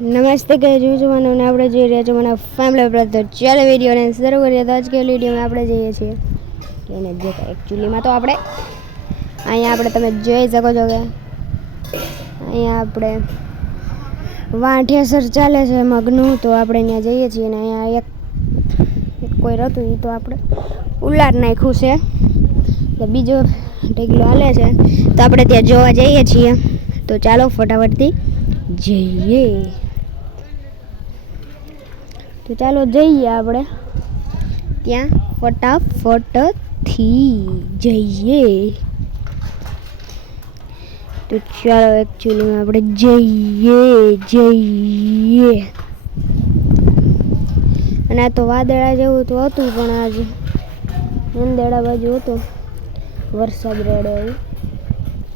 નમસ્તે કહે જવાનું અને આપણે જોઈ રહ્યા છો મને ફેમિલી બ્રધર ચાલો વિડીયોને શરૂ કરીએ તો આજ કે વિડીયોમાં આપણે જઈએ છીએ. એને જે એકચ્યુઅલીમાં તો આપણે અહીંયા આપણે તમે જોઈ શકો છો કે અહીંયા આપણે વાંઠિયાસર ચાલે છે મગનું, તો આપણે ત્યાં જઈએ છીએ અને અહીંયા એક કોઈ હતું એ તો આપણે ઉલ્લાર નાખ્યું છે. તો બીજો ઢેગલો હાલે છે. તો આપણે ત્યાં જોવા જઈએ છીએ. તો ચાલો ફટાફટથી જઈએ. તો ચાલો જઈએ આપણે. ત્યાં ફટાફટથી જઈએ. તો ચાલો એકચ્યુઅલીમાં આપણે જઈએ જઈએ. અને આ તો વાદળા જેવું તો હતું પણ આજે. મંદેડા બાજુ હતું. વરસાદ રેડો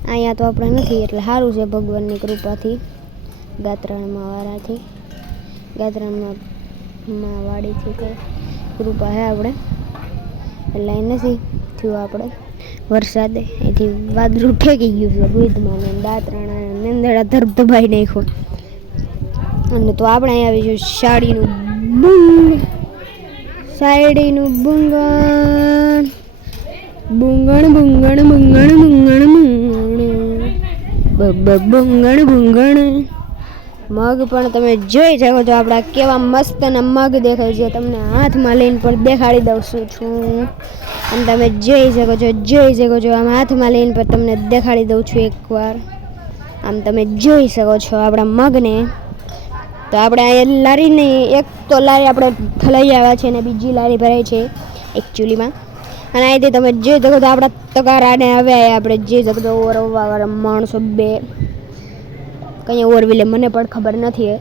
અહીંયા તો આપણે નથી, એટલે સારું છે ભગવાનની કૃપાથી. ગાત્રણમાં વાળાથી ગાત્રણમાં માં છે કે કૃપા છે આપણે. એટલે નથી થયું આપણે વરસાદે. અહીંથી વાદળું ઠેકી ગયું છે ભૂતમાં ને દાંતરાણા મેંદડા ધબધબાઈ નાખ્યો. અને તો આપણે અહીં આવીશું સાડીનું બુંગ. સાડીનું બુંગણ. બુંગણ બુંગણ બુંગણ બુંગણ બુંગણ. બુંગણ બુંગણ. મગ પણ તમે જોઈ શકો છો. આપણા કેવા મસ્ત અને મગ દેખાય છે. તમને હાથમાં લઈને પણ દેખાડી દઉં છું છું. અને તમે જોઈ શકો છો, જોઈ શકો છો. આમ હાથમાં લઈને પણ તમને દેખાડી દઉં છું એકવાર. આમ તમે જોઈ શકો છો આપણા મગને. તો આપણે અહીંયા લારીને એક તો લારી આપણે ફલાઈ આવ્યા છે અને બીજી લારી ભરાય છે એકચ્યુઅલીમાં અને અહીંથી તમે જોઈ શકો તો આપણા તકારાને હવે આપણે જે શકો તો ઓરવાવાળા માણસો બે કંઈ ઓરવી લે મને પણ ખબર નથી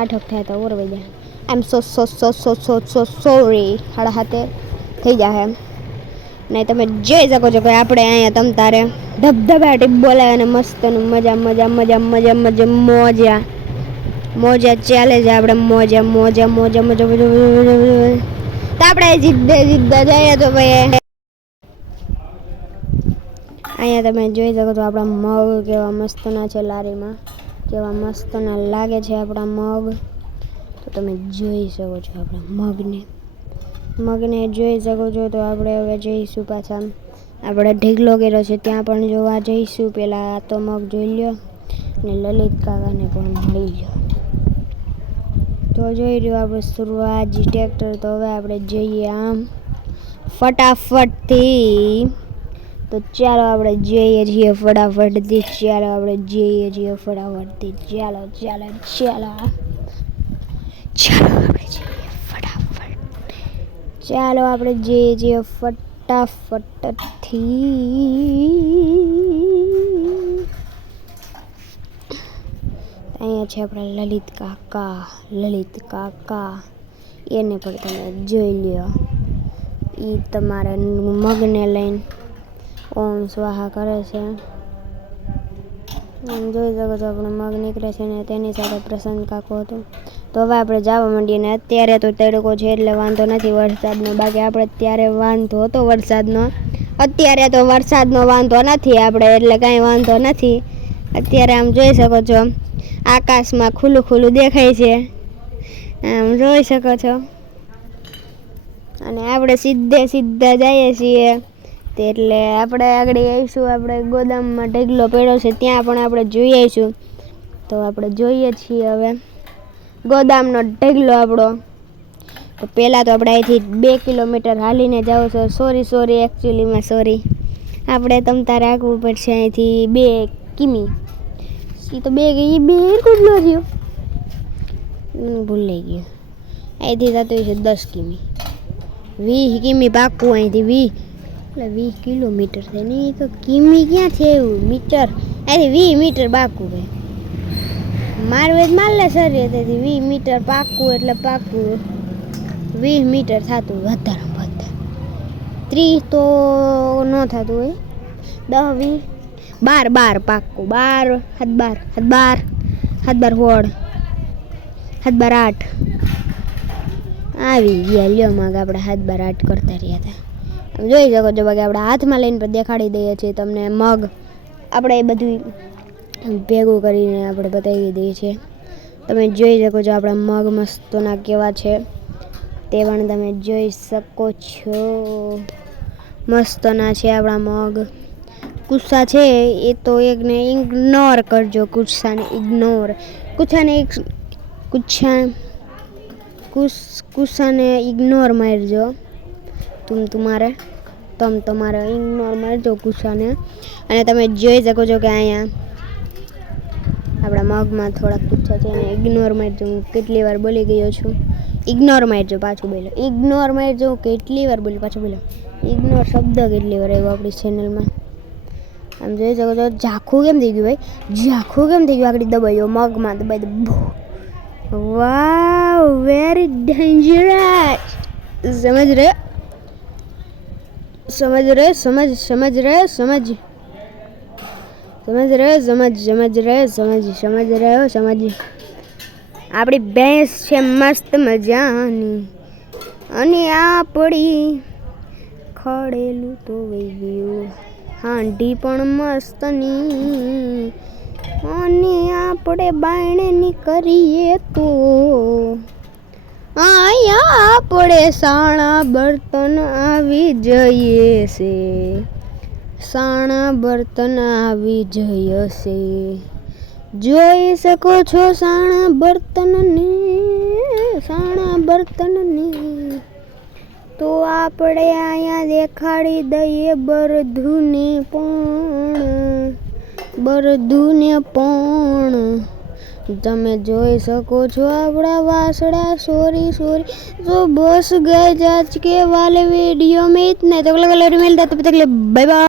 આઠક થયા તો ઓરવી દે આઈ એમ સો સો સો સો સો સો સોરી હાડા હાથે થઈ જાય એમ. ને તમે જોઈ શકો છો કે આપણે અહીંયા તમ તારે ધબધબાટી બોલાય અને મસ્તનું મજા મજા મજા મજા મજા, મોજા. મોજા ચાલે છે આપણે. મોજા મોજા મોજા મોજા મોજા મોજા મોજા. તો આપણે જીદ્દે જીદ્દે જઈએ તો ભાઈ. અહીંયા તમે જોઈ શકો છો આપણા મગ કેવા મસ્તના છે લારીમાં. કેવા મસ્તના લાગે છે આપણા મગ. તો તમે જોઈ શકો છો આપણા મગને. મગને જોઈ શકો છો તો આપણે હવે જઈશું પાછા. આપણે ઢીગલો કર્યો છે, ત્યાં પણ જોવા જઈશું. પહેલાં આ તો મગ જોઈ લ્યો ને લલિત કાકાને પણ મળી લ્યો તો જોઈ રહ્યો આપણે સુરવાજી ટ્રેક્ટર, તો હવે આપણે જઈએ આમ. ફટાફટથી તો ચાલો આપણે જઈએ છીએ ફટાફટથી ચાલો આપણે જઈએ છીએ ફટાફટથી ચાલો ચાલો ચાલો. ચાલો આપણે જઈએ ફટાફટ. ચાલો આપણે જઈએ છીએ ફટાફટથી અહીંયા છે આપણા લલિત કાકા લલિત કાકા. એને પણ તમે જોઈ લ્યો. એ તમારા મગને લઈને ઓમ સ્વાહા કરે છે. આમ જોઈ શકો છો, આપણો મગ નીકળે છે ને તેની સાથે પ્રસન્ન કાકો હતો. તો હવે આપણે જવા માંડીએ ને અત્યારે તો તડકો છે એટલે વાંધો નથી વરસાદનો. બાકી આપણે ત્યારે વાંધો હતો વરસાદનો. અત્યારે તો વરસાદનો વાંધો નથી આપણે, એટલે કાંઈ વાંધો નથી. અત્યારે આમ જોઈ શકો છો, આકાશમાં ખુલ્લું ખુલ્લું દેખાય છે. આમ જોઈ શકો છો. અને આપણે સીધે સીધા જઈએ છીએ. તે એટલે આપણે આગળ આવીશું, આપણે ગોદામમાં ઢગલો પડ્યો છે, ત્યાં પણ આપણે જોઈ આવીશું. તો આપણે જોઈએ છીએ હવે. ગોદામનો ઢગલો આપણો. તો પહેલાં તો આપણે અહીંથી બે કિલોમીટર હાલીને જાવ છો. સોરી સોરી એકચ્યુઅલીમાં સોરી આપણે તમતા રાખવું પડશે અહીંથી બે કિમી. એ તો બે એ બે કુટલો થયું. મને ભૂલાઈ ગયું. અહીંથી થતું છે દસ કિમી. વીસ કિમી પાકું અહીંથી, વીસ. એટલે વીસ કિલોમીટર છે ને એ તો કિમી ક્યાં છે એવું? મીટર. અરે વીસ મીટર પાકું છે. મારવે જ માર લે સર તેથી વીસ મીટર પાકું એટલે પાકું વીસ મીટર થતું વધારે વધારે. ત્રીસ તો ન થતું હોય. દસ, વીસ. બાર બાર પાક્કું બાર, હાથ બાર હાથ બાર હાથ બાર હોળ, હાથ બાર આઠ. આવી ગયા લ્યો, માગ આપણે હાથ બાર આઠ કરતા રહ્યા હતા. જોઈ શકો છો બાકી આપણે હાથમાં લઈને પણ દેખાડી દઈએ છીએ તમને મગ. આપણે એ બધું ભેગું કરીને આપણે બતાવી દઈએ છીએ. તમે જોઈ શકો છો આપણા મગ મસ્તોના કેવા છે. તે પણ તમે જોઈ શકો છો. મસ્તના છે આપણા મગ. ગુસ્સા છે, એ તો એકને ઇગ્નોર કરજો ગુસ્સાને ઇગ્નોર એક ગુસ્સા ગુસ ગુસ્સાને ઇગ્નોર મારજો. તું તમારે, તમ તમારે ઇગ્નોર મારજો ગુસ્સાને અને તમે જોઈ શકો છો કે અહીંયા આપણા મગમાં થોડાક પૂછા છે, અને ઇગ્નોર મારજો હું કેટલી વાર બોલી ગયો છું. ઇગ્નોર મારજો પાછું બોલો ઇગ્નોર મારજો કેટલી વાર બોલી, પાછું બોલો ઇગ્નોર શબ્દ કેટલી વાર આવ્યો આપણી ચેનલમાં આમ જોઈ શકો છો, ઝાખું કેમ થઈ ગયું ભાઈ? ઝાખું કેમ થઈ ગયું? આગળ દબાયો મગમાં, દબાઈ વાવ વેરી ડેન્જરસ સમજ રે સમજ રે સમજ સમજ રે સમજ. સમજ રહ્યો સમજ સમજ રહ્યો સમજ સમજ રહ્યો સમજ. આપણી ભેંસ છે મસ્ત મજાની. અને આપણી ખડેલું તો વહી ગયું હાંડી પણ મસ્તની. અને આપણે બાયણે કરીએ તો અહીંયા આપણે સાણા બર્તન આવી જઈએ છે. સાણા બર્તન આવી જઈએ છે. જોઈ શકો છો સાણા બર્તનને સાણા બર્તનને. તો આપણે અહીંયા દેખાડી દઈએ બરધુને પણ બરધુને પણ. તમે જોઈ શકો છો આપણા વાસડા સોરી સોરી तो बस गए आज के वाले वीडियो में इतना तो अगले वाले मिलता है तब तक के लिए बाय बाय